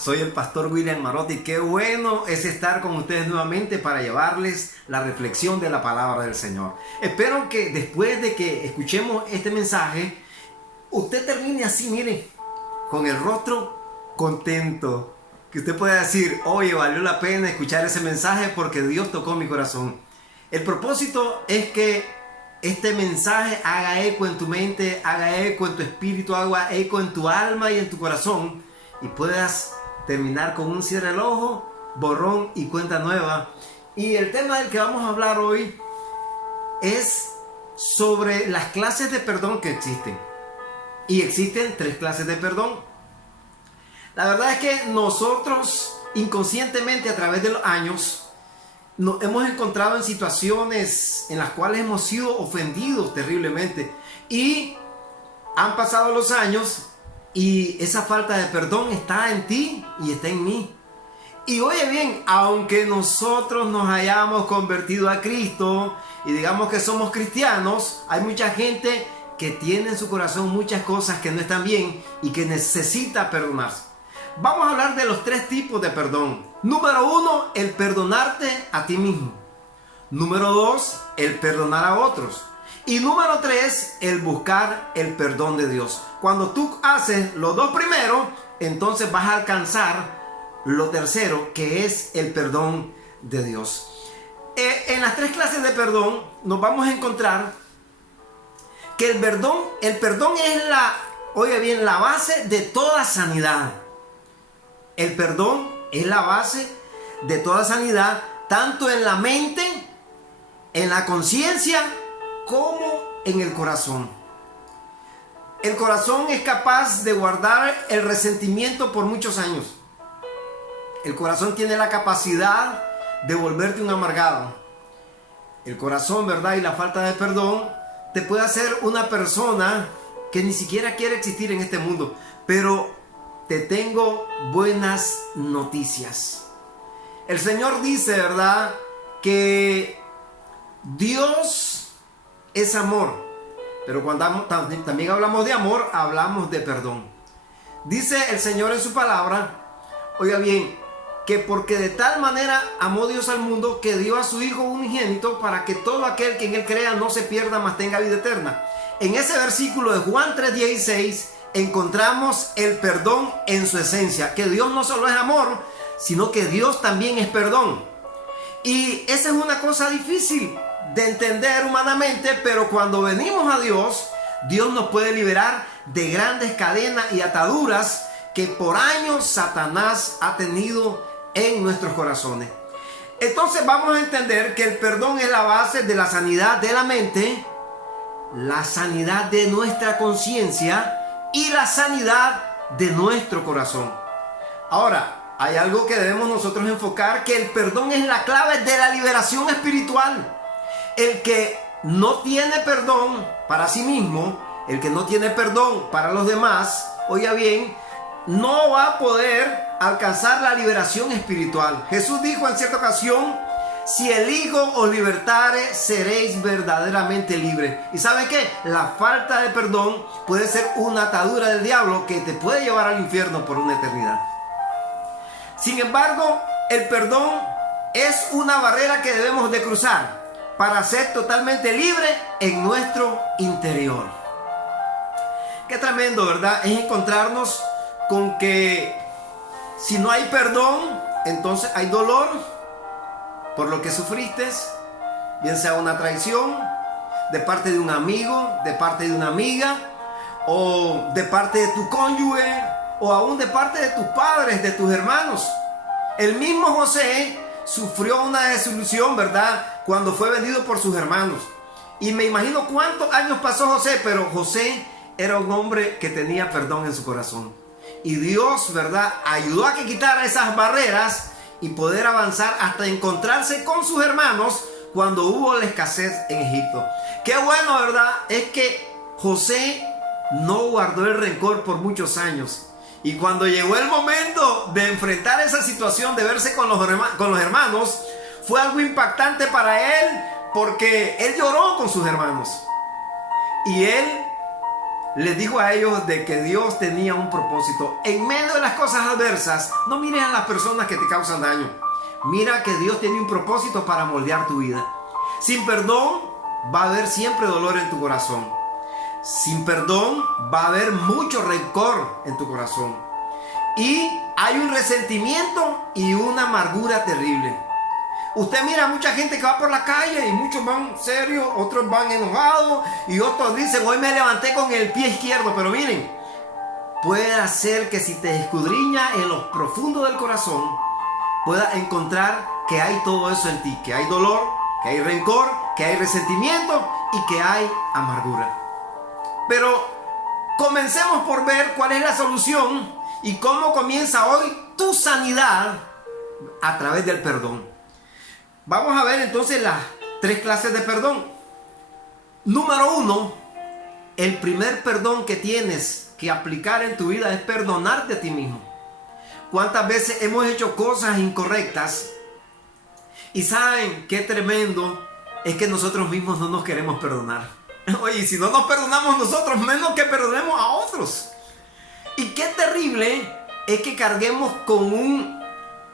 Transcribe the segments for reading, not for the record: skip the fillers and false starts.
soy el pastor William Marotti. Qué bueno es estar con ustedes nuevamente para llevarles la reflexión de la palabra del Señor. Espero que después de que escuchemos este mensaje, usted termine así, mire, con el rostro contento. Que usted pueda decir, oye, valió la pena escuchar ese mensaje porque Dios tocó mi corazón. El propósito es que este mensaje haga eco en tu mente, haga eco en tu espíritu, haga eco en tu alma y en tu corazón, y puedas terminar con un cierre del ojo, borrón y cuenta nueva. Y el tema del que vamos a hablar hoy es sobre las clases de perdón que existen. Y existen 3 clases de perdón. La verdad es que nosotros inconscientemente a través de los años nos hemos encontrado en situaciones en las cuales hemos sido ofendidos terriblemente. Y han pasado los años y esa falta de perdón está en ti y está en mí. Y oye bien, aunque nosotros nos hayamos convertido a Cristo y digamos que somos cristianos, hay mucha gente que tiene en su corazón muchas cosas que no están bien y que necesita perdonarse. Vamos a hablar de los 3 tipos de perdón. Número 1, el perdonarte a ti mismo. Número 2, el perdonar a otros. Y número 3, el buscar el perdón de Dios. Cuando tú haces los 2 primeros, entonces vas a alcanzar lo tercero, que es el perdón de Dios. En las 3 clases de perdón nos vamos a encontrar que el perdón es la base de toda sanidad. El perdón es la base de toda sanidad, tanto en la mente, en la conciencia, como en el corazón. El corazón es capaz de guardar el resentimiento por muchos años. El corazón tiene la capacidad de volverte un amargado. El corazón, ¿verdad? Y la falta de perdón te puede hacer una persona que ni siquiera quiere existir en este mundo. Pero te tengo buenas noticias. El Señor dice, ¿verdad?, que Dios es amor. Pero cuando también hablamos de amor, hablamos de perdón. Dice el Señor en su palabra, oiga bien, que porque de tal manera amó Dios al mundo que dio a su Hijo unigénito para que todo aquel que en Él crea no se pierda, mas tenga vida eterna. En ese versículo de Juan 3:16 encontramos el perdón en su esencia, que Dios no solo es amor, sino que Dios también es perdón. Y esa es una cosa difícil de entender humanamente, pero cuando venimos a Dios, Dios nos puede liberar de grandes cadenas y ataduras que por años Satanás ha tenido en nuestros corazones. Entonces vamos a entender que el perdón es la base de la sanidad de la mente, la sanidad de nuestra conciencia y la sanidad de nuestro corazón. Ahora, hay algo que debemos nosotros enfocar, que el perdón es la clave de la liberación espiritual. El que no tiene perdón para sí mismo, el que no tiene perdón para los demás, oiga bien, no va a poder alcanzar la liberación espiritual. Jesús dijo en cierta ocasión, si el Hijo os libertare, seréis verdaderamente libres. ¿Y saben qué? La falta de perdón puede ser una atadura del diablo que te puede llevar al infierno por una eternidad. Sin embargo, el perdón es una barrera que debemos de cruzar para ser totalmente libres en nuestro interior. Qué tremendo, ¿verdad? Es encontrarnos con que si no hay perdón, entonces hay dolor por lo que sufriste, bien sea una traición de parte de un amigo, de parte de una amiga, o de parte de tu cónyuge, o aún de parte de tus padres, de tus hermanos. El mismo José sufrió una desilusión, ¿verdad?, cuando fue vendido por sus hermanos. Y me imagino cuántos años pasó José, pero José era un hombre que tenía perdón en su corazón. Y Dios, ¿verdad?, ayudó a que quitara esas barreras y poder avanzar hasta encontrarse con sus hermanos cuando hubo la escasez en Egipto. Qué bueno, ¿verdad?, es que José no guardó el rencor por muchos años. Y cuando llegó el momento de enfrentar esa situación, de verse con los hermanos, fue algo impactante para él, porque él lloró con sus hermanos. Y él les dijo a ellos de que Dios tenía un propósito. En medio de las cosas adversas, no mires a las personas que te causan daño. Mira que Dios tiene un propósito para moldear tu vida. Sin perdón va a haber siempre dolor en tu corazón. Sin perdón va a haber mucho rencor en tu corazón. Y hay un resentimiento y una amargura terrible. Usted mira a mucha gente que va por la calle y muchos van serios, otros van enojados y otros dicen, hoy me levanté con el pie izquierdo. Pero miren, puede ser que si te escudriña en lo profundo del corazón, pueda encontrar que hay todo eso en ti, que hay dolor, que hay rencor, que hay resentimiento y que hay amargura. Pero comencemos por ver cuál es la solución y cómo comienza hoy tu sanidad a través del perdón. Vamos a ver entonces las 3 clases de perdón. Número 1, el primer perdón que tienes que aplicar en tu vida es perdonarte a ti mismo. ¿Cuántas veces hemos hecho cosas incorrectas? Y saben qué tremendo es que nosotros mismos no nos queremos perdonar. Oye, si no nos perdonamos nosotros, menos que perdonemos a otros. Y qué terrible es que carguemos con un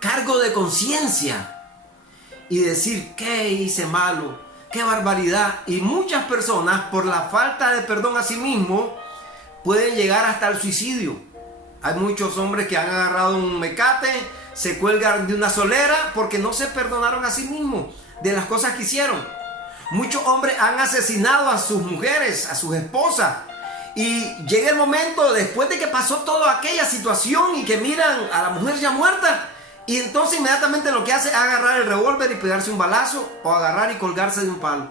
cargo de conciencia y decir, ¿qué hice malo? ¡Qué barbaridad! Y muchas personas, por la falta de perdón a sí mismos, pueden llegar hasta el suicidio. Hay muchos hombres que han agarrado un mecate, se cuelgan de una solera porque no se perdonaron a sí mismos de las cosas que hicieron. Muchos hombres han asesinado a sus mujeres, a sus esposas. Y llega el momento, después de que pasó toda aquella situación y que miran a la mujer ya muerta, y entonces inmediatamente lo que hace es agarrar el revólver y pegarse un balazo o agarrar y colgarse de un palo.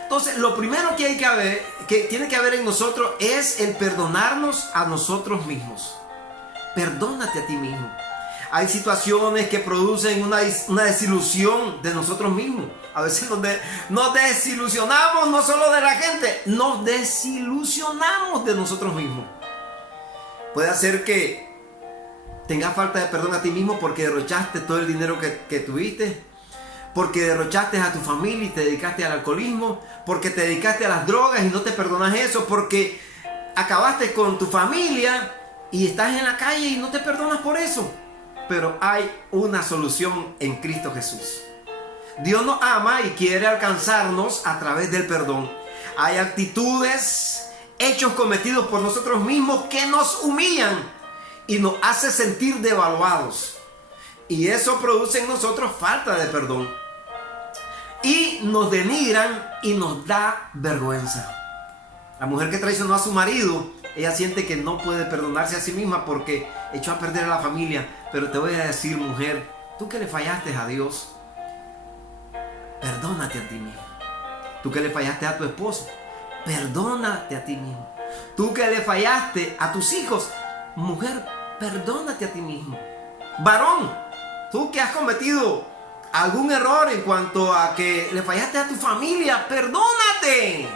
Entonces lo primero que tiene que haber en nosotros es el perdonarnos a nosotros mismos. Perdónate a ti mismo. Hay situaciones que producen una desilusión de nosotros mismos. A veces nos desilusionamos no solo de la gente, nos desilusionamos de nosotros mismos. Puede ser que tengas falta de perdón a ti mismo porque derrochaste todo el dinero que tuviste, porque derrochaste a tu familia y te dedicaste al alcoholismo, porque te dedicaste a las drogas y no te perdonas eso, porque acabaste con tu familia y estás en la calle y no te perdonas por eso. Pero hay una solución en Cristo Jesús. Dios nos ama y quiere alcanzarnos a través del perdón. Hay actitudes, hechos cometidos por nosotros mismos que nos humillan y nos hace sentir devaluados. Y eso produce en nosotros falta de perdón. Y nos denigran y nos da vergüenza. La mujer que traicionó a su marido, ella siente que no puede perdonarse a sí misma porque echó a perder a la familia. Pero te voy a decir, mujer, tú que le fallaste a Dios, perdónate a ti mismo. Tú que le fallaste a tu esposo, perdónate a ti mismo. Tú que le fallaste a tus hijos, mujer, perdónate a ti mismo. Varón, tú que has cometido algún error en cuanto a que le fallaste a tu familia, perdónate.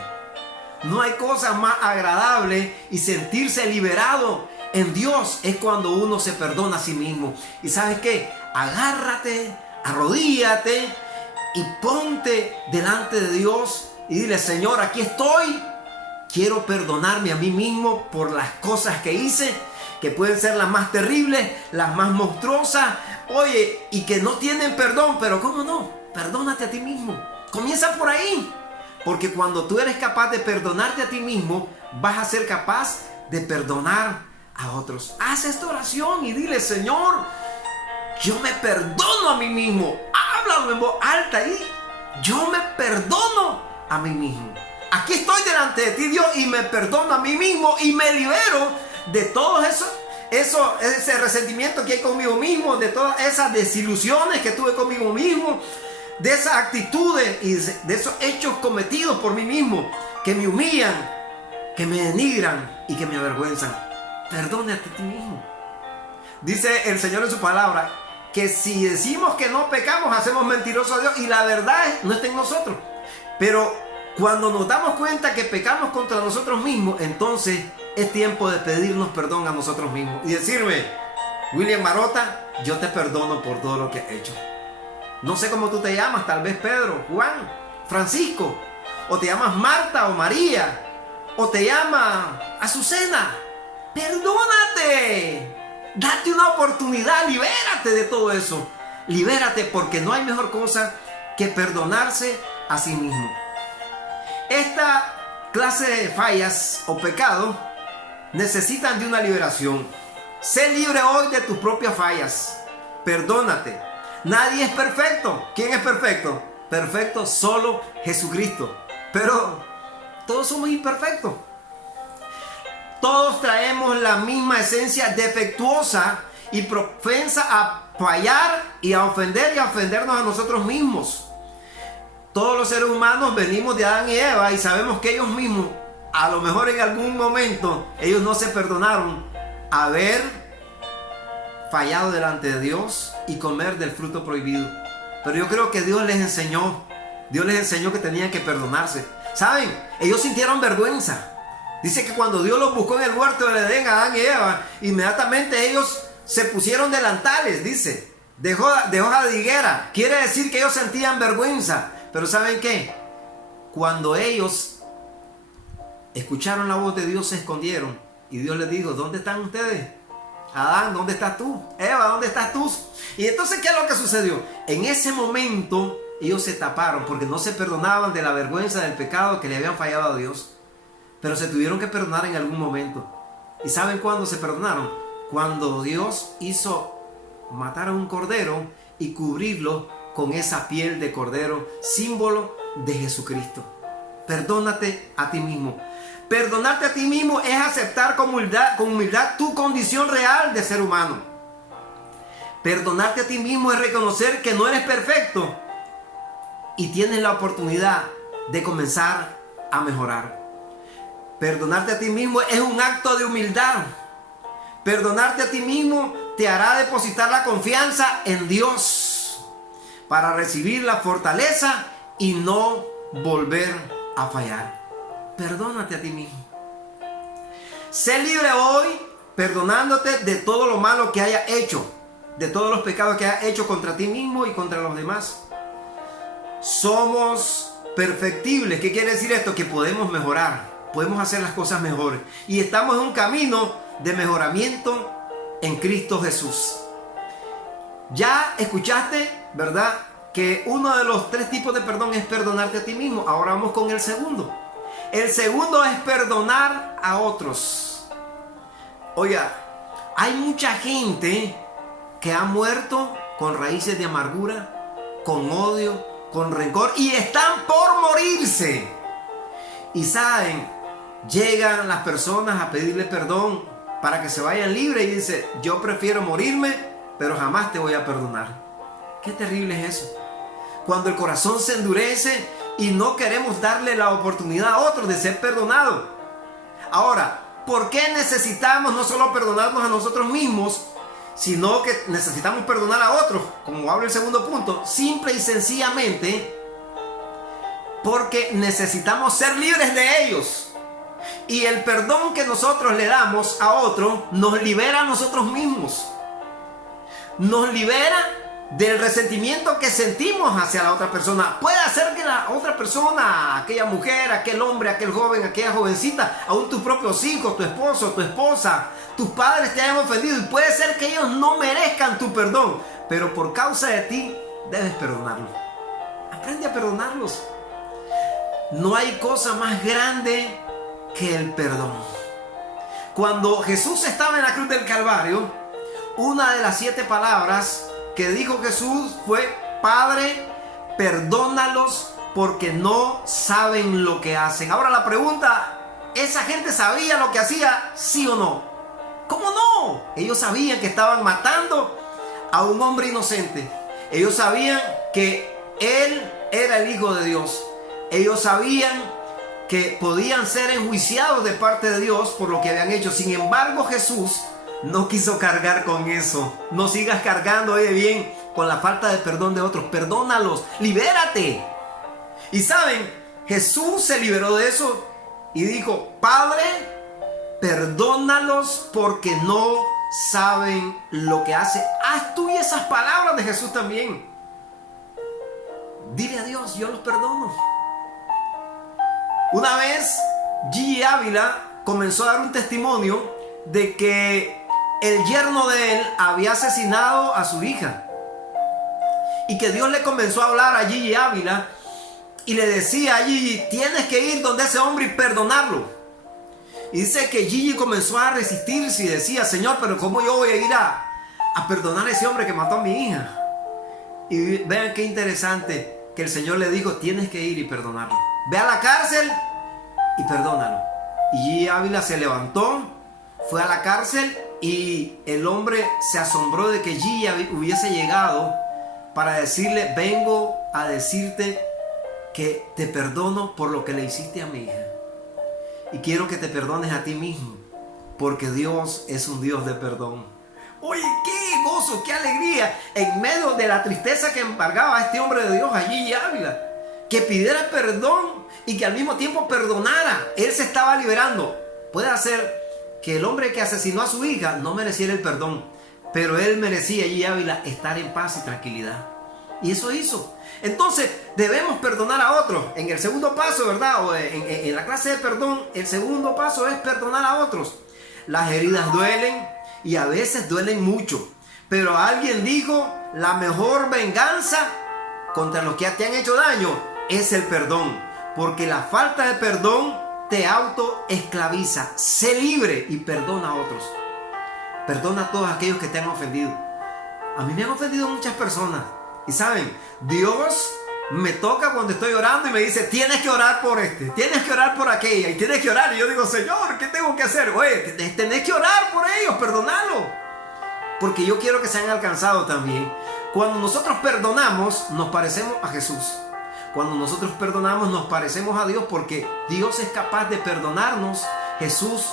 No hay cosa más agradable y sentirse liberado en Dios es cuando uno se perdona a sí mismo. ¿Y sabes qué? Agárrate, arrodíllate y ponte delante de Dios y dile, Señor, aquí estoy. Quiero perdonarme a mí mismo por las cosas que hice, que pueden ser las más terribles, las más monstruosas, oye, y que no tienen perdón, pero ¿cómo no? Perdónate a ti mismo. Comienza por ahí, porque cuando tú eres capaz de perdonarte a ti mismo, vas a ser capaz de perdonar a otros. Haz esta oración y dile, Señor, yo me perdono a mí mismo. Háblalo en voz alta ahí. Yo me perdono a mí mismo. Aquí estoy delante de ti, Dios, y me perdono a mí mismo y me libero de todo ese resentimiento que hay conmigo mismo, de todas esas desilusiones que tuve conmigo mismo, de esas actitudes y de esos hechos cometidos por mí mismo que me humillan, que me denigran y que me avergüenzan. Perdónate a ti mismo. Dice el Señor en su palabra que si decimos que no pecamos, hacemos mentiroso a Dios y la verdad no está en nosotros. Pero cuando nos damos cuenta que pecamos contra nosotros mismos, entonces es tiempo de pedirnos perdón a nosotros mismos y decirme, William Marota, yo te perdono por todo lo que he hecho. No sé cómo tú te llamas, tal vez Pedro, Juan, Francisco, o te llamas Marta o María, o te llama Azucena, perdónate. Date una oportunidad, libérate de todo eso. Libérate, porque no hay mejor cosa que perdonarse a sí mismo. Esta clase de fallas o pecados necesitan de una liberación. Sé libre hoy de tus propias fallas. Perdónate. Nadie es perfecto. ¿Quién es perfecto? Perfecto solo Jesucristo. Pero todos somos imperfectos. Todos traemos la misma esencia defectuosa y propensa a fallar y a ofender y a ofendernos a nosotros mismos. Todos los seres humanos venimos de Adán y Eva y sabemos que ellos mismos, a lo mejor en algún momento, ellos no se perdonaron haber fallado delante de Dios y comer del fruto prohibido. Pero yo creo que Dios les enseñó que tenían que perdonarse. ¿Saben? Ellos sintieron vergüenza. Dice que cuando Dios los buscó en el huerto del Edén, Adán y Eva, inmediatamente ellos se pusieron delantales, dice, de hoja de higuera. Quiere decir que ellos sentían vergüenza. Pero ¿saben qué? Cuando ellos escucharon la voz de Dios, se escondieron. Y Dios les dijo, ¿dónde están ustedes? Adán, ¿dónde estás tú? Eva, ¿dónde estás tú? Y entonces, ¿qué es lo que sucedió? En ese momento, ellos se taparon porque no se perdonaban de la vergüenza del pecado que le habían fallado a Dios. Pero se tuvieron que perdonar en algún momento. ¿Y saben cuándo se perdonaron? Cuando Dios hizo matar a un cordero y cubrirlo con esa piel de cordero, símbolo de Jesucristo. Perdónate a ti mismo. Perdonarte a ti mismo es aceptar con humildad tu condición real de ser humano. Perdonarte a ti mismo es reconocer que no eres perfecto y tienes la oportunidad de comenzar a mejorar. Perdonarte a ti mismo es un acto de humildad. Perdonarte a ti mismo te hará depositar la confianza en Dios para recibir la fortaleza y no volver a fallar. Perdónate a ti mismo. Sé libre hoy perdonándote de todo lo malo que hayas hecho, de todos los pecados que hayas hecho contra ti mismo y contra los demás. Somos perfectibles. ¿Qué quiere decir esto? Que podemos mejorar. Podemos hacer las cosas mejores. Y estamos en un camino de mejoramiento en Cristo Jesús. Ya escuchaste, ¿verdad? Que uno de los 3 tipos de perdón es perdonarte a ti mismo. Ahora vamos con el segundo. El segundo es perdonar a otros. Oiga, hay mucha gente que ha muerto con raíces de amargura, con odio, con rencor y están por morirse. Y saben, llegan las personas a pedirle perdón para que se vayan libres y dice, yo prefiero morirme, pero jamás te voy a perdonar. Qué terrible es eso. Cuando el corazón se endurece y no queremos darle la oportunidad a otros de ser perdonados. Ahora, ¿por qué necesitamos no solo perdonarnos a nosotros mismos, sino que necesitamos perdonar a otros? Como habla el segundo punto, simple y sencillamente porque necesitamos ser libres de ellos. Y el perdón que nosotros le damos a otro nos libera a nosotros mismos. Nos libera del resentimiento que sentimos hacia la otra persona. Puede ser que la otra persona, aquella mujer, aquel hombre, aquel joven, aquella jovencita, aún tus propios hijos, tu esposo, tu esposa, tus padres te hayan ofendido. Y puede ser que ellos no merezcan tu perdón, pero por causa de ti debes perdonarlos. Aprende a perdonarlos. No hay cosa más grande que el perdón. Cuando Jesús estaba en la cruz del Calvario, una de las 7 palabras que dijo Jesús fue: Padre, perdónalos porque no saben lo que hacen. Ahora la pregunta, ¿esa gente sabía lo que hacía? ¿Sí o no? ¿Cómo no? Ellos sabían que estaban matando a un hombre inocente. Ellos sabían que Él era el Hijo de Dios. Ellos sabían que podían ser enjuiciados de parte de Dios por lo que habían hecho. Sin embargo, Jesús no quiso cargar con eso. No sigas cargando, oye bien, con la falta de perdón de otros. Perdónalos, libérate. Y saben, Jesús se liberó de eso y dijo: Padre, perdónalos porque no saben lo que hacen. Haz tú y esas palabras de Jesús también. Dile a Dios: yo los perdono. Una vez Gigi Ávila comenzó a dar un testimonio de que el yerno de él había asesinado a su hija. Y que Dios le comenzó a hablar a Gigi Ávila y le decía a Gigi, tienes que ir donde ese hombre y perdonarlo. Y dice que Gigi comenzó a resistirse y decía, Señor, pero ¿cómo yo voy a ir a perdonar a ese hombre que mató a mi hija? Y vean qué interesante que el Señor le dijo, tienes que ir y perdonarlo. Ve a la cárcel y perdónalo. Y Gigi Ávila se levantó, fue a la cárcel y el hombre se asombró de que Gigi hubiese llegado para decirle, vengo a decirte que te perdono por lo que le hiciste a mi hija. Y quiero que te perdones a ti mismo, porque Dios es un Dios de perdón. Oye, qué gozo, qué alegría, en medio de la tristeza que embargaba a este hombre de Dios, a Gigi Ávila, que pidiera perdón y que al mismo tiempo perdonara. Él se estaba liberando. Puede ser que el hombre que asesinó a su hija no mereciera el perdón, pero él merecía, Gigi Ávila, estar en paz y tranquilidad. Y eso hizo. Entonces debemos perdonar a otros. En el segundo paso, ¿verdad? O en la clase de perdón, el segundo paso es perdonar a otros. Las heridas duelen y a veces duelen mucho. Pero alguien dijo, la mejor venganza contra los que te han hecho daño es el perdón. Porque la falta de perdón te autoesclaviza. Sé libre y perdona a otros. Perdona a todos aquellos que te han ofendido. A mí me han ofendido muchas personas. Y saben, Dios me toca cuando estoy orando y me dice, tienes que orar por este, tienes que orar por aquella, y tienes que orar. Y yo digo, Señor, ¿qué tengo que hacer? Oye, tenés que orar por ellos, perdonarlos. Porque yo quiero que sean alcanzados también. Cuando nosotros perdonamos, nos parecemos a Jesús. Cuando nosotros perdonamos, nos parecemos a Dios, porque Dios es capaz de perdonarnos. Jesús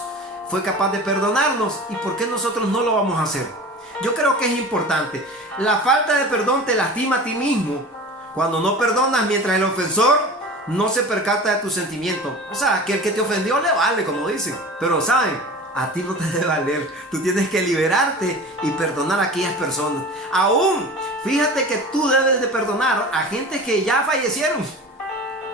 fue capaz de perdonarnos. ¿Y por qué nosotros no lo vamos a hacer? Yo creo que es importante. La falta de perdón te lastima a ti mismo cuando no perdonas, mientras el ofensor no se percata de tus sentimientos. O sea, que el que te ofendió le vale, como dicen. Pero ¿saben? A ti no te debe valer. Tú tienes que liberarte y perdonar a aquellas personas. Aún, fíjate que tú debes de perdonar a gente que ya fallecieron.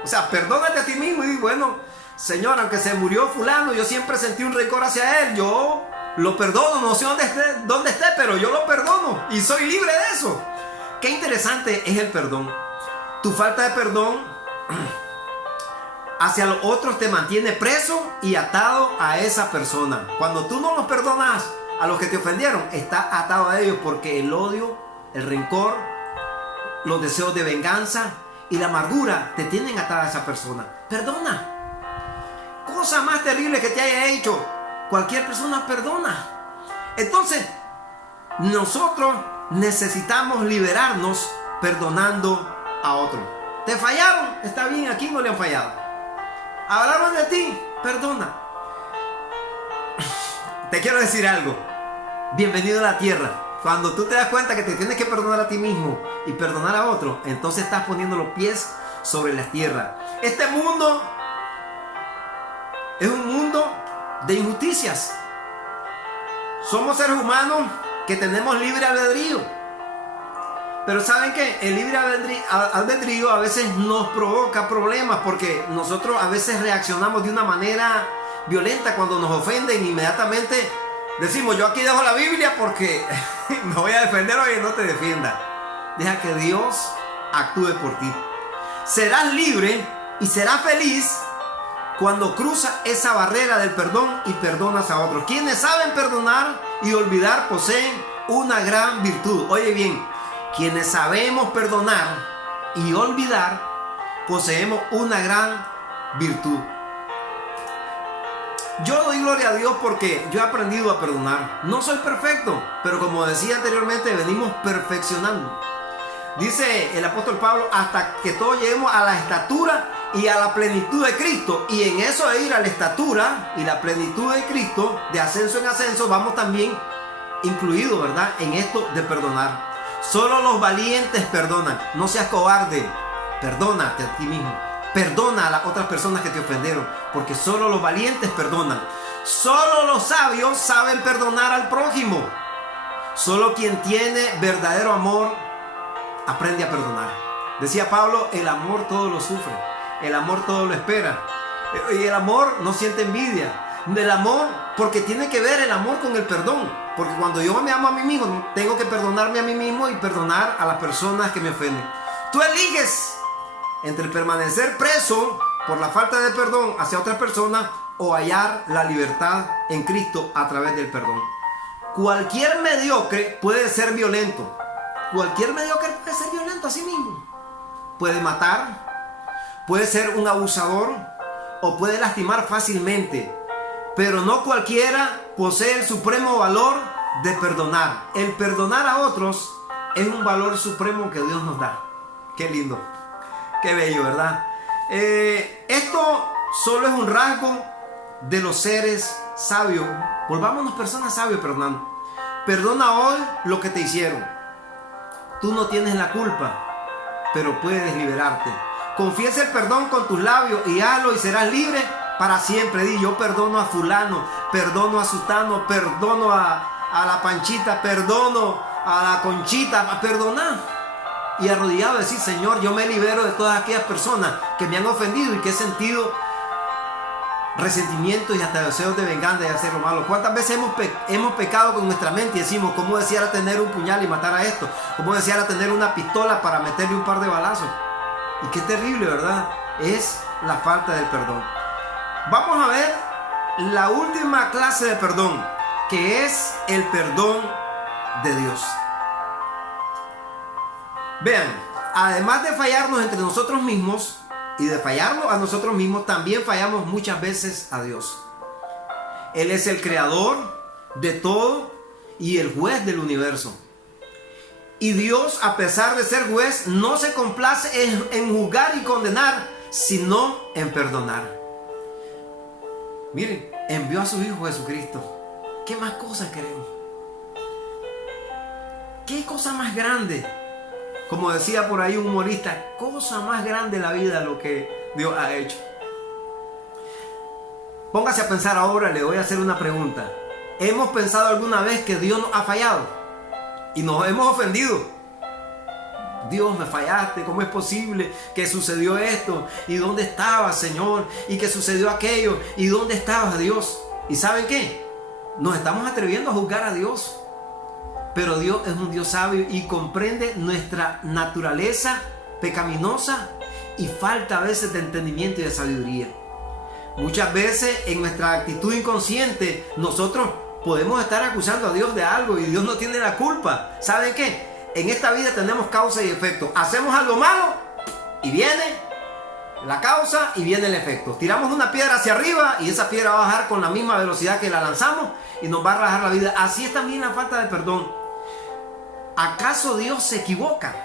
O sea, perdónate a ti mismo y di, bueno, Señor, aunque se murió fulano, yo siempre sentí un rencor hacia él. Yo lo perdono, no sé dónde esté, pero yo lo perdono y soy libre de eso. Qué interesante es el perdón. Tu falta de perdón hacia los otros te mantiene preso y atado a esa persona. Cuando tú no los perdonas a los que te ofendieron, estás atado a ellos, porque el odio, el rencor, los deseos de venganza y la amargura te tienen atada a esa persona. Perdona. Cosa más terrible que te haya hecho, cualquier persona perdona. Entonces, nosotros necesitamos liberarnos perdonando a otros. ¿Te fallaron? Está bien, aquí no le han fallado. Hablaron de ti, perdona. Te quiero decir algo. Bienvenido a la tierra. Cuando tú te das cuenta que te tienes que perdonar a ti mismo y perdonar a otro, entonces estás poniendo los pies sobre la tierra. Este mundo es un mundo de injusticias. Somos seres humanos que tenemos libre albedrío. Pero ¿saben qué? El libre albedrío a veces nos provoca problemas, porque nosotros a veces reaccionamos de una manera violenta cuando nos ofenden. Inmediatamente decimos, yo aquí dejo la Biblia porque me voy a defender. Oye, no te defienda. Deja que Dios actúe por ti. Serás libre y serás feliz cuando cruzas esa barrera del perdón y perdonas a otros. Quienes saben perdonar y olvidar poseen una gran virtud. Oye bien, quienes sabemos perdonar y olvidar poseemos una gran virtud. Yo doy gloria a Dios porque yo he aprendido a perdonar. No soy perfecto, pero como decía anteriormente, venimos perfeccionando. Dice el apóstol Pablo, hasta que todos lleguemos a la estatura y a la plenitud de Cristo. Y en eso de ir a la estatura y la plenitud de Cristo, de ascenso en ascenso, vamos también incluidos, ¿verdad?, en esto de perdonar. Solo los valientes perdonan. No seas cobarde. Perdónate a ti mismo. Perdona a las otras personas que te ofendieron, porque solo los valientes perdonan. Solo los sabios saben perdonar al prójimo. Solo quien tiene verdadero amor aprende a perdonar. Decía Pablo, el amor todo lo sufre, el amor todo lo espera, Y el amor no siente envidia. El amor, porque tiene que ver el amor con el perdón. Porque cuando yo me amo a mí mismo, tengo que perdonarme a mí mismo y perdonar a las personas que me ofenden. Tú eliges entre permanecer preso por la falta de perdón hacia otras personas o hallar la libertad en Cristo a través del perdón. Cualquier mediocre puede ser violento. Cualquier mediocre puede ser violento a sí mismo. Puede matar, puede ser un abusador o puede lastimar fácilmente. Pero no cualquiera posee el supremo valor de perdonar. El perdonar a otros es un valor supremo que Dios nos da. Qué lindo, qué bello, ¿verdad? Esto solo es un rasgo de los seres sabios. Volvámonos personas sabias perdonando. Perdona hoy lo que te hicieron. Tú no tienes la culpa, pero puedes liberarte. Confiesa el perdón con tus labios y hazlo y serás libre para siempre. Di: yo perdono a fulano, perdono a sutano, perdono a la Panchita, perdono a la Conchita. Perdonar. Y arrodillado decir: Señor, yo me libero de todas aquellas personas que me han ofendido y que he sentido resentimientos y hasta deseos de venganza y hacer lo malo. ¿Cuántas veces hemos pecado con nuestra mente y decimos: ¿cómo deseara tener un puñal y matar a esto? ¿Cómo deseara tener una pistola para meterle un par de balazos? Y qué terrible, ¿verdad? Es la falta del perdón. Vamos a ver la última clase de perdón, que es el perdón de Dios. Vean, además de fallarnos entre nosotros mismos y de fallarnos a nosotros mismos, también fallamos muchas veces a Dios. Él es el creador de todo y el juez del universo. Y Dios, a pesar de ser juez, no se complace en juzgar y condenar, sino en perdonar. Miren, envió a su Hijo Jesucristo. ¿Qué más cosas queremos? ¿Qué cosa más grande? Como decía por ahí un humorista, cosa más grande en la vida lo que Dios ha hecho. Póngase a pensar ahora, le voy a hacer una pregunta. ¿Hemos pensado alguna vez que Dios nos ha fallado? Y nos hemos ofendido. Dios, me fallaste, ¿cómo es posible que sucedió esto? ¿Y dónde estabas, Señor? ¿Y que sucedió aquello? ¿Y dónde estabas, Dios? ¿Y saben qué? Nos estamos atreviendo a juzgar a Dios. Pero Dios es un Dios sabio y comprende nuestra naturaleza pecaminosa y falta a veces de entendimiento y de sabiduría. Muchas veces en nuestra actitud inconsciente nosotros podemos estar acusando a Dios de algo y Dios no tiene la culpa. ¿Saben qué? En esta vida tenemos causa y efecto. Hacemos algo malo y viene la causa y viene el efecto. Tiramos una piedra hacia arriba y esa piedra va a bajar con la misma velocidad que la lanzamos y nos va a rajar la vida. Así es también la falta de perdón. ¿Acaso Dios se equivoca?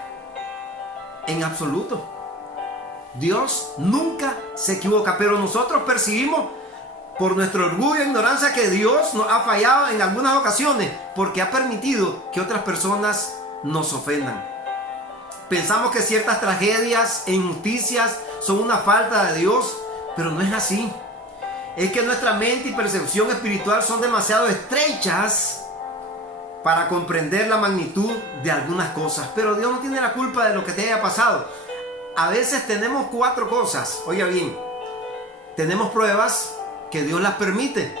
En absoluto. Dios nunca se equivoca, pero nosotros percibimos por nuestro orgullo e ignorancia que Dios nos ha fallado en algunas ocasiones porque ha permitido que otras personas nos ofendan. Pensamos que ciertas tragedias e injusticias son una falta de Dios, pero no es así. Es que nuestra mente y percepción espiritual son demasiado estrechas para comprender la magnitud de algunas cosas. Pero Dios no tiene la culpa de lo que te haya pasado. A veces tenemos 4 cosas. Oiga bien, tenemos pruebas que Dios las permite,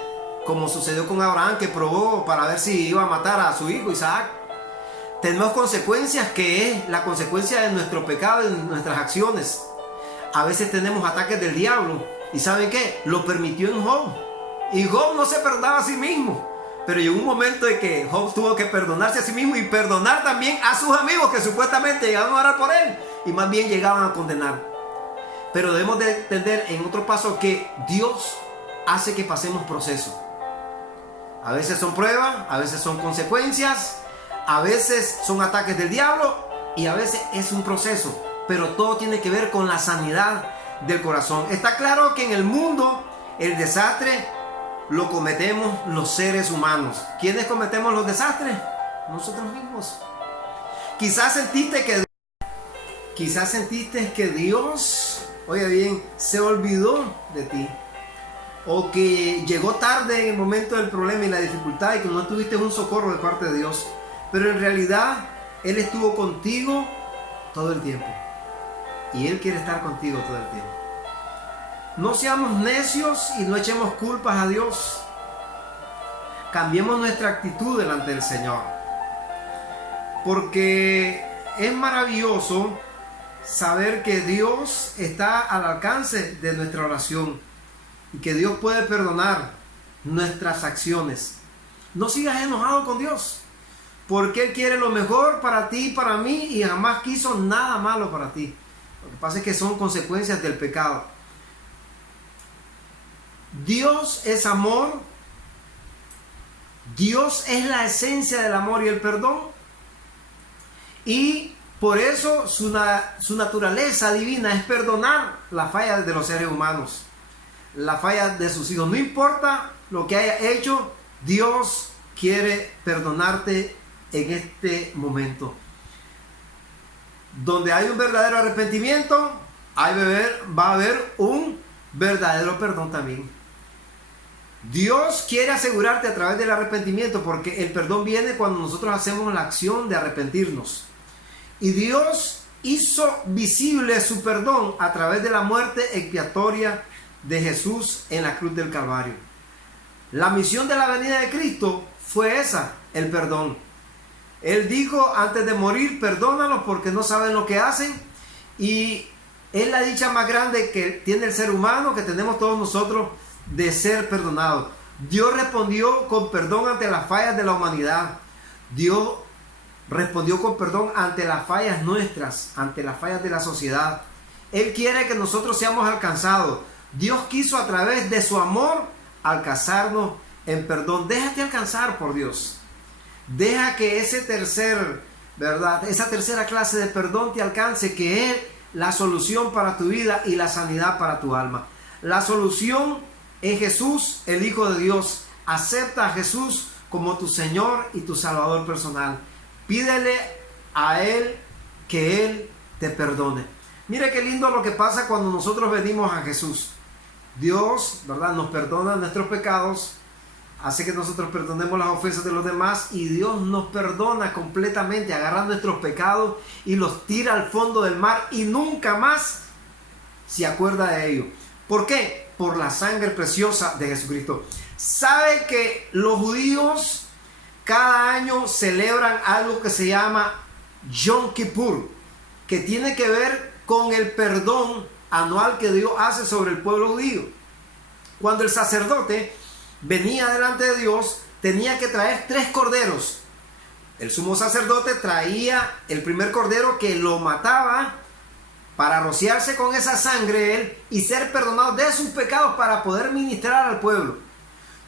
como sucedió con Abraham, que probó para ver si iba a matar a su hijo Isaac. Tenemos consecuencias, que es la consecuencia de nuestro pecado y de nuestras acciones. A veces tenemos ataques del diablo. ¿Y saben qué? Lo permitió en Job. Y Job no se perdonaba a sí mismo. Pero llegó un momento en que Job tuvo que perdonarse a sí mismo y perdonar también a sus amigos que supuestamente llegaban a orar por él y más bien llegaban a condenar. Pero debemos de entender en otro paso que Dios hace que pasemos procesos. A veces son pruebas, a veces son consecuencias, a veces son ataques del diablo y a veces es un proceso. Pero todo tiene que ver con la sanidad del corazón. Está claro que en el mundo el desastre lo cometemos los seres humanos. ¿Quiénes cometemos los desastres? Nosotros mismos. Quizás sentiste que Dios, oiga bien, se olvidó de ti. O que llegó tarde en el momento del problema y la dificultad y que no tuviste un socorro de parte de Dios. Pero en realidad Él estuvo contigo todo el tiempo. Y Él quiere estar contigo todo el tiempo. No seamos necios y no echemos culpas a Dios. Cambiemos nuestra actitud delante del Señor. Porque es maravilloso saber que Dios está al alcance de nuestra oración y que Dios puede perdonar nuestras acciones. No sigas enojado con Dios, porque Él quiere lo mejor para ti y para mí y jamás quiso nada malo para ti. Lo que pasa es que son consecuencias del pecado. Dios es amor. Dios es la esencia del amor y el perdón. Y por eso su naturaleza divina es perdonar las fallas de los seres humanos, las fallas de sus hijos. No importa lo que haya hecho, Dios quiere perdonarte en este momento. Donde hay un verdadero arrepentimiento, va a haber un verdadero perdón también. Dios quiere asegurarte a través del arrepentimiento, porque el perdón viene cuando nosotros hacemos la acción de arrepentirnos. Y Dios hizo visible su perdón a través de la muerte expiatoria de Jesús en la cruz del Calvario. La misión de la venida de Cristo fue esa, el perdón. Él dijo antes de morir: perdónalos porque no saben lo que hacen. Y es la dicha más grande que tiene el ser humano, que tenemos todos nosotros, de ser perdonados. Dios respondió con perdón ante las fallas de la humanidad. Dios respondió con perdón ante las fallas nuestras, ante las fallas de la sociedad. Él quiere que nosotros seamos alcanzados. Dios quiso a través de su amor alcanzarnos en perdón. Déjate alcanzar por Dios. Deja que esa tercera clase de perdón te alcance, que es la solución para tu vida y la sanidad para tu alma. La solución es Jesús, el Hijo de Dios. Acepta a Jesús como tu Señor y tu Salvador personal. Pídele a Él que Él te perdone. Mire qué lindo lo que pasa cuando nosotros venimos a Jesús. Dios, ¿verdad?, nos perdona nuestros pecados, hace que nosotros perdonemos las ofensas de los demás, y Dios nos perdona completamente, agarra nuestros pecados y los tira al fondo del mar y nunca más se acuerda de ello. ¿Por qué? Por la sangre preciosa de Jesucristo. ¿Sabe que los judíos cada año celebran algo que se llama Yom Kippur, que tiene que ver con el perdón anual que Dios hace sobre el pueblo judío? Cuando el sacerdote venía delante de Dios, tenía que traer 3 corderos. El sumo sacerdote traía el primer cordero, que lo mataba para rociarse con esa sangre él y ser perdonado de sus pecados para poder ministrar al pueblo.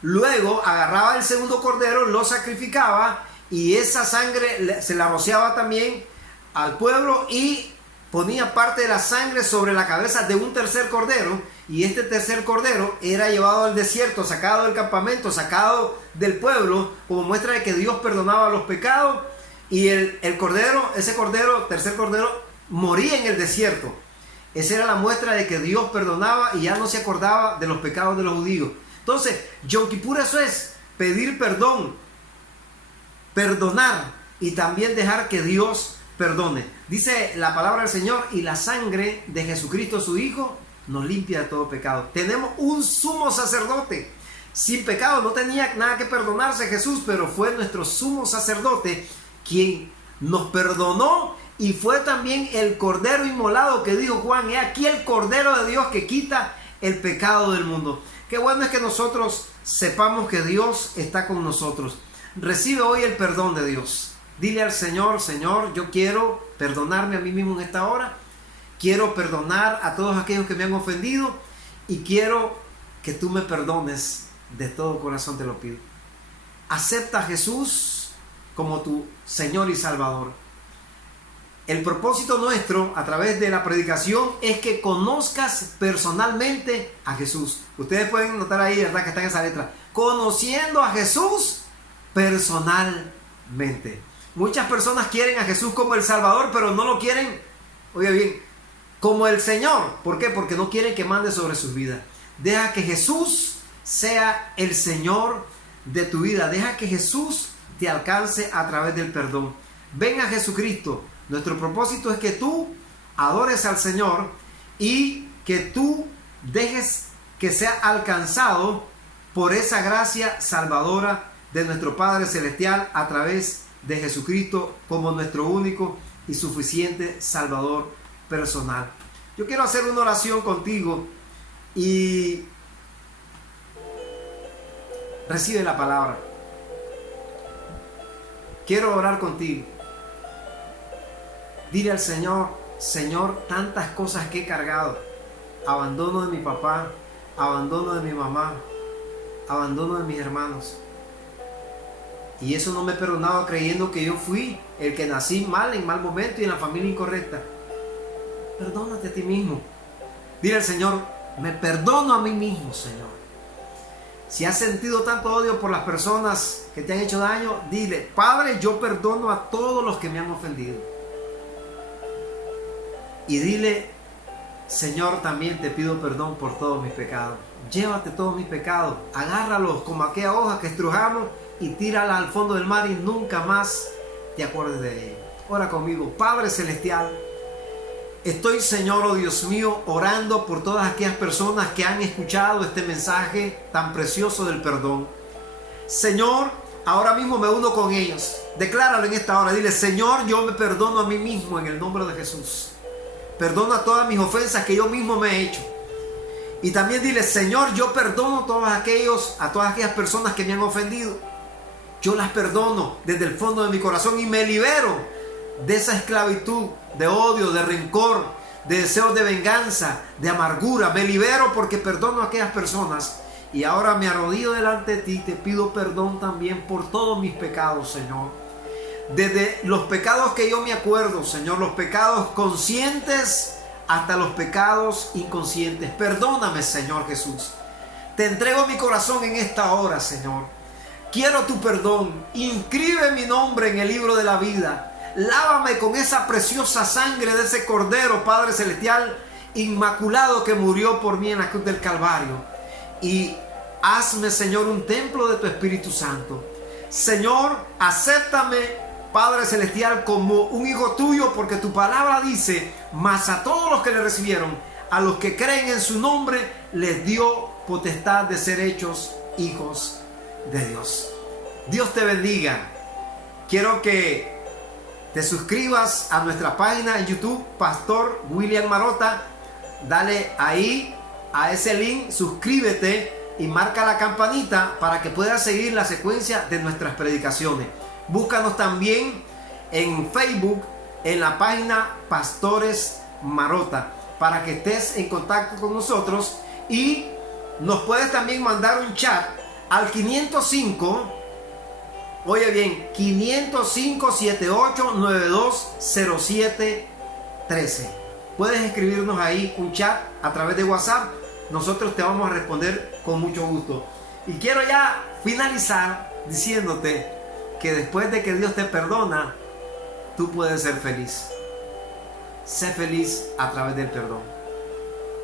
Luego agarraba el segundo cordero, lo sacrificaba y esa sangre se la rociaba también al pueblo y ponía parte de la sangre sobre la cabeza de un tercer cordero, y este tercer cordero era llevado al desierto, sacado del campamento, sacado del pueblo, como muestra de que Dios perdonaba los pecados. Y ese tercer cordero, moría en el desierto. Esa era la muestra de que Dios perdonaba y ya no se acordaba de los pecados de los judíos. Entonces, Yom Kippur, eso es pedir perdón, perdonar y también dejar que Dios perdone. Dice la palabra del Señor: y la sangre de Jesucristo su Hijo nos limpia de todo pecado. Tenemos un sumo sacerdote sin pecado. No tenía nada que perdonarse Jesús, pero fue nuestro sumo sacerdote quien nos perdonó, y fue también el cordero inmolado que dijo Juan: he aquí el cordero de Dios que quita el pecado del mundo. Qué bueno es que nosotros sepamos que Dios está con nosotros. Recibe hoy el perdón de Dios. Dile al Señor: Señor, yo quiero perdonarme a mí mismo en esta hora. Quiero perdonar a todos aquellos que me han ofendido, y quiero que tú me perdones de todo corazón, te lo pido. Acepta a Jesús como tu Señor y Salvador. El propósito nuestro a través de la predicación es que conozcas personalmente a Jesús. Ustedes pueden notar ahí, ¿verdad?, que está en esa letra: conociendo a Jesús personalmente. Muchas personas quieren a Jesús como el Salvador, pero no lo quieren, oiga bien, como el Señor. ¿Por qué? Porque no quieren que mande sobre sus vidas. Deja que Jesús sea el Señor de tu vida. Deja que Jesús te alcance a través del perdón. Ven a Jesucristo. Nuestro propósito es que tú adores al Señor y que tú dejes que sea alcanzado por esa gracia salvadora de nuestro Padre Celestial a través de Jesucristo como nuestro único y suficiente Salvador personal. Yo quiero hacer una oración contigo y recibe la palabra. Quiero orar contigo. Dile al Señor: Señor, tantas cosas que he cargado. Abandono de mi papá, abandono de mi mamá, abandono de mis hermanos. Y eso no me he perdonado, creyendo que yo fui el que nací mal, en mal momento y en la familia incorrecta. Perdónate a ti mismo. Dile al Señor: me perdono a mí mismo, Señor. Si has sentido tanto odio por las personas que te han hecho daño, dile: Padre, yo perdono a todos los que me han ofendido. Y dile: Señor, también te pido perdón por todos mis pecados. Llévate todos mis pecados, agárralos como aquella hoja que estrujamos y tírala al fondo del mar y nunca más te acuerdes de ella. Ora conmigo. Padre Celestial, estoy, Señor, oh Dios mío, orando por todas aquellas personas que han escuchado este mensaje tan precioso del perdón. Señor, ahora mismo me uno con ellos. Decláralo en esta hora. Dile: Señor, yo me perdono a mí mismo en el nombre de Jesús. Perdona todas mis ofensas que yo mismo me he hecho. Y también dile: Señor, yo perdono a todas aquellas personas que me han ofendido. Yo las perdono desde el fondo de mi corazón y me libero de esa esclavitud, de odio, de rencor, de deseos de venganza, de amargura. Me libero porque perdono a aquellas personas. Y ahora me arrodillo delante de ti, te pido perdón también por todos mis pecados, Señor. Desde los pecados que yo me acuerdo, Señor, los pecados conscientes hasta los pecados inconscientes. Perdóname, Señor Jesús. Te entrego mi corazón en esta hora, Señor. Quiero tu perdón. Inscribe mi nombre en el libro de la vida. Lávame con esa preciosa sangre de ese Cordero, Padre Celestial, inmaculado, que murió por mí en la cruz del Calvario. Y hazme, Señor, un templo de tu Espíritu Santo. Señor, acéptame, Padre Celestial, como un hijo tuyo, porque tu palabra dice: mas a todos los que le recibieron, a los que creen en su nombre, les dio potestad de ser hechos hijos de Dios. Dios te bendiga. Quiero que te suscribas a nuestra página en YouTube, Pastor William Marota. Dale ahí a ese link, suscríbete y marca la campanita para que puedas seguir la secuencia de nuestras predicaciones. Búscanos también en Facebook, en la página Pastores Marota, para que estés en contacto con nosotros. Y nos puedes también mandar un chat al 505, oye bien, 505-7892-0713. Puedes escribirnos ahí un chat a través de WhatsApp. Nosotros te vamos a responder con mucho gusto. Y quiero ya finalizar diciéndote que después de que Dios te perdona, tú puedes ser feliz. Sé feliz a través del perdón.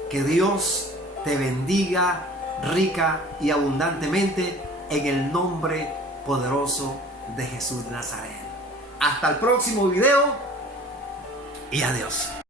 Que Dios te bendiga rica y abundantemente en el nombre poderoso de Jesús de Nazaret. Hasta el próximo video y adiós.